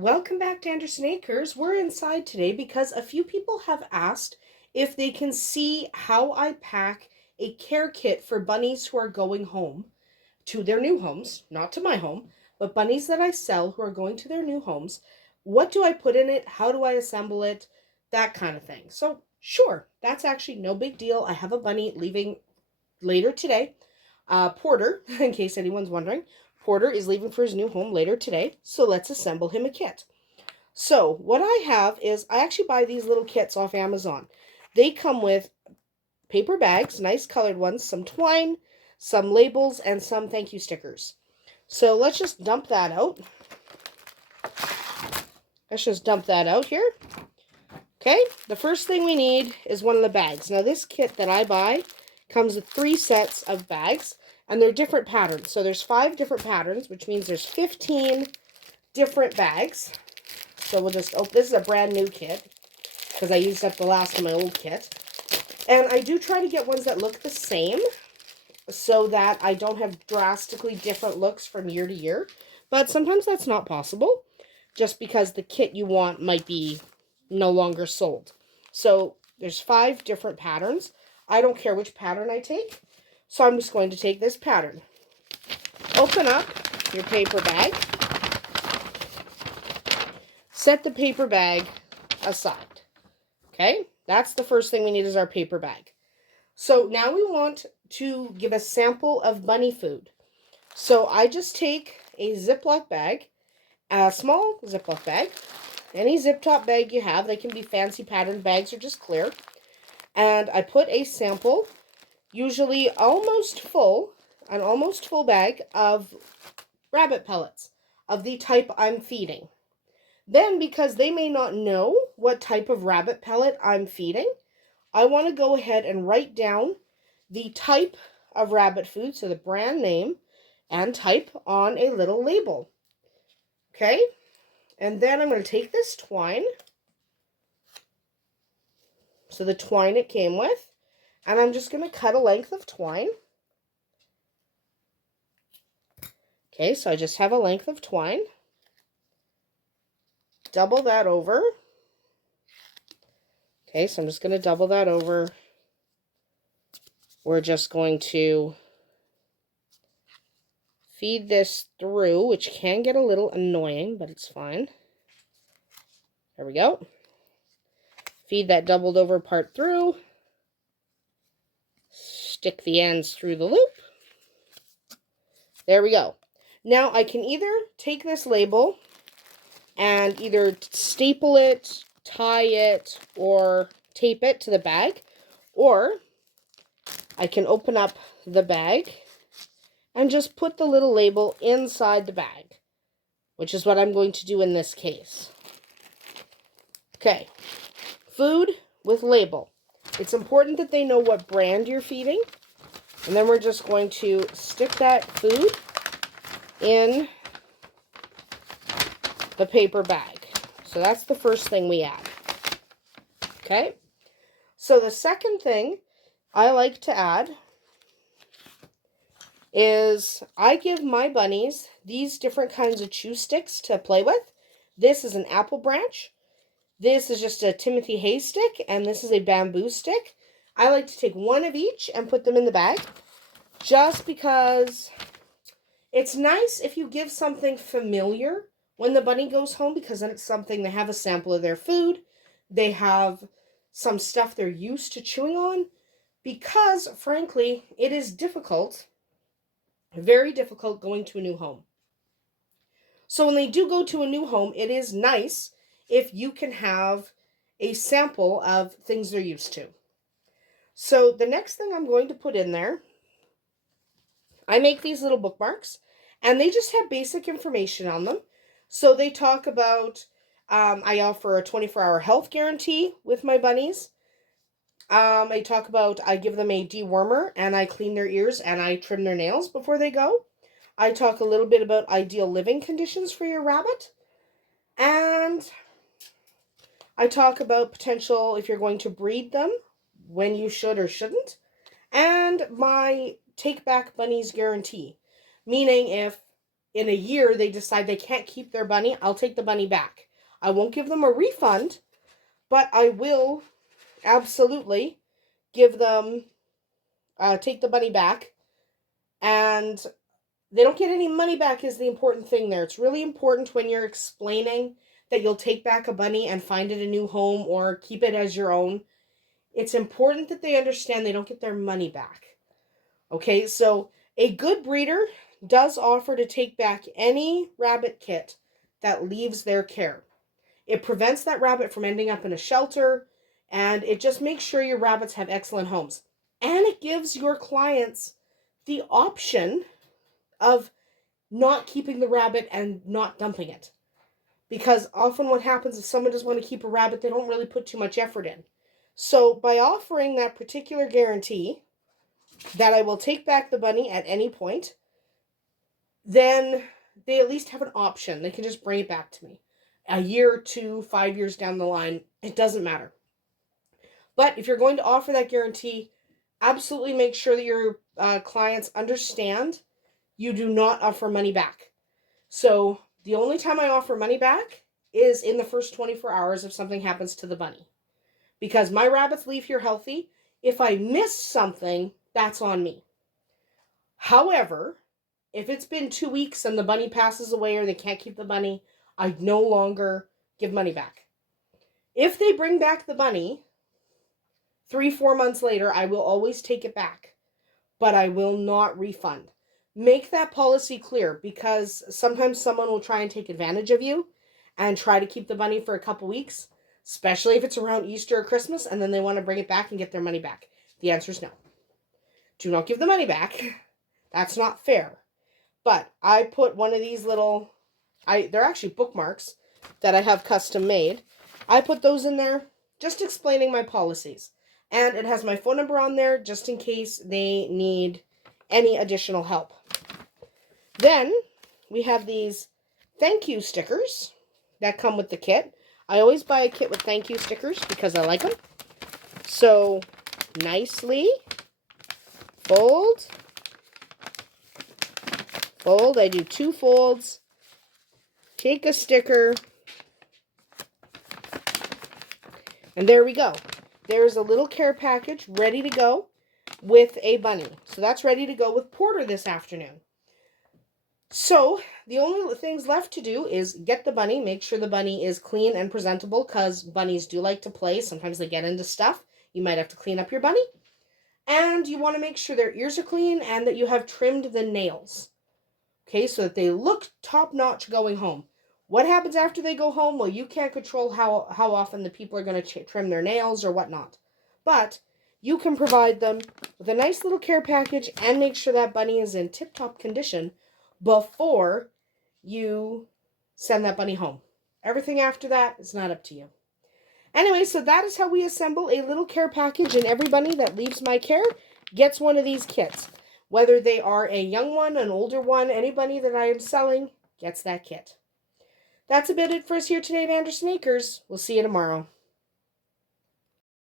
Welcome back to Andersen Acres. We're inside today because a few people have asked if they can see how I pack a care kit for bunnies who are going home to their new homes, not to my home, but bunnies that I sell who are going to their new homes. What do I put in it? How do I assemble it? That kind of thing. So, sure, that's actually no big deal. I have a bunny leaving later today. Porter, in case anyone's wondering, Porter is leaving for his new home later today, so let's assemble him a kit. So what I have is I actually buy these little kits off Amazon. They come with paper bags, nice colored ones, some twine, some labels, and some thank you stickers. So let's just dump that out. Let's just dump that out here. Okay, the first thing we need is one of the bags. Now this kit that I buy comes with 3 sets of bags, and they're different patterns. So there's 5 different patterns, which means there's 15 different bags. So we'll just open, this is a brand new kit, because I used up the last of my old kit. And I do try to get ones that look the same, so that I don't have drastically different looks from year to year. But sometimes that's not possible, just because the kit you want might be no longer sold. So there's 5 different patterns. I don't care which pattern I take, so I'm just going to take this pattern. Open up your paper bag. Set the paper bag aside. Okay, that's the first thing we need is our paper bag. So now we want to give a sample of bunny food. So I just take a Ziploc bag, a small Ziploc bag, any zip top bag you have. They can be fancy patterned bags or just clear. And I put a sample, usually an almost full bag of rabbit pellets of the type I'm feeding. Then, because they may not know what type of rabbit pellet I'm feeding, I want to go ahead and write down the type of rabbit food, so the brand name and type, on a little label. Okay? And then I'm going to take this twine, so the twine it came with, and I'm just going to cut a length of twine. Okay, so I just have a length of twine. Double that over. Okay, so I'm just going to double that over. We're just going to feed this through, which can get a little annoying, but it's fine. There we go. Feed that doubled over part through. Stick the ends through the loop. There we go. Now I can either take this label and either staple it, tie it, or tape it to the bag, or I can open up the bag and just put the little label inside the bag, which is what I'm going to do in this case. Okay, food with label. It's important that they know what brand you're feeding, and then we're just going to stick that food in the paper bag. So that's the first thing we add. Okay, so the second thing I like to add is I give my bunnies these different kinds of chew sticks to play with. This is an apple branch. This is just a Timothy Hay stick, and this is a bamboo stick. I like to take one of each and put them in the bag, just because it's nice if you give something familiar when the bunny goes home, because then it's something, they have a sample of their food, they have some stuff they're used to chewing on, because, frankly, it is difficult, very difficult, going to a new home. So when they do go to a new home, it is nice if you can have a sample of things they're used to. So the next thing I'm going to put in there, I make these little bookmarks, and they just have basic information on them. So they talk about, I offer a 24-hour health guarantee with my bunnies. I talk about, I give them a dewormer, and I clean their ears, and I trim their nails before they go. I talk a little bit about ideal living conditions for your rabbit. And I talk about potential, if you're going to breed them, when you should or shouldn't. And my take back bunnies guarantee. Meaning if in a year they decide they can't keep their bunny, I'll take the bunny back. I won't give them a refund, but I will absolutely give them, take the bunny back. And they don't get any money back is the important thing there. It's really important when you're explaining that you'll take back a bunny and find it a new home or keep it as your own. It's important that they understand they don't get their money back. Okay, so a good breeder does offer to take back any rabbit kit that leaves their care. It prevents that rabbit from ending up in a shelter, and it just makes sure your rabbits have excellent homes. And it gives your clients the option of not keeping the rabbit and not dumping it. Because often what happens if someone does want to keep a rabbit, they don't really put too much effort in. So by offering that particular guarantee that I will take back the bunny at any point, then they at least have an option. They can just bring it back to me. A year, 2, 5 years down the line, it doesn't matter. But if you're going to offer that guarantee, absolutely make sure that your clients understand you do not offer money back. So the only time I offer money back is in the first 24 hours if something happens to the bunny. Because my rabbits leave here healthy. If I miss something, that's on me. However, if it's been 2 weeks and the bunny passes away or they can't keep the bunny, I no longer give money back. If they bring back the bunny 3-4 months later, I will always take it back, but I will not refund. Make that policy clear, because sometimes someone will try and take advantage of you and try to keep the bunny for a couple weeks, especially if it's around Easter or Christmas, and then they want to bring it back and get their money back. The answer is no. Do not give the money back. That's not fair. But I put one of these little, they're actually bookmarks that I have custom made. I put those in there just explaining my policies. And it has my phone number on there just in case they need any additional help. Then we have these thank you stickers that come with the kit. I always buy a kit with thank you stickers because I like them. So nicely fold. Fold. I do 2 folds. Take a sticker. And there we go. There's a little care package ready to go with a bunny. So that's ready to go with Porter this afternoon. So the only things left to do is get the bunny, make sure the bunny is clean and presentable, because bunnies do like to play. Sometimes they get into stuff. You might have to clean up your bunny. And you want to make sure their ears are clean and that you have trimmed the nails. Okay, so that they look top-notch going home. What happens after they go home? Well, you can't control how often the people are going to trim their nails or whatnot. But you can provide them with a nice little care package and make sure that bunny is in tip-top condition before you send that bunny home. Everything after that is not up to you. Anyway, so that is how we assemble a little care package, and every bunny that leaves my care gets one of these kits. Whether they are a young one, an older one, any bunny that I am selling gets that kit. That's about it for us here today at Andersen Acres. We'll see you tomorrow.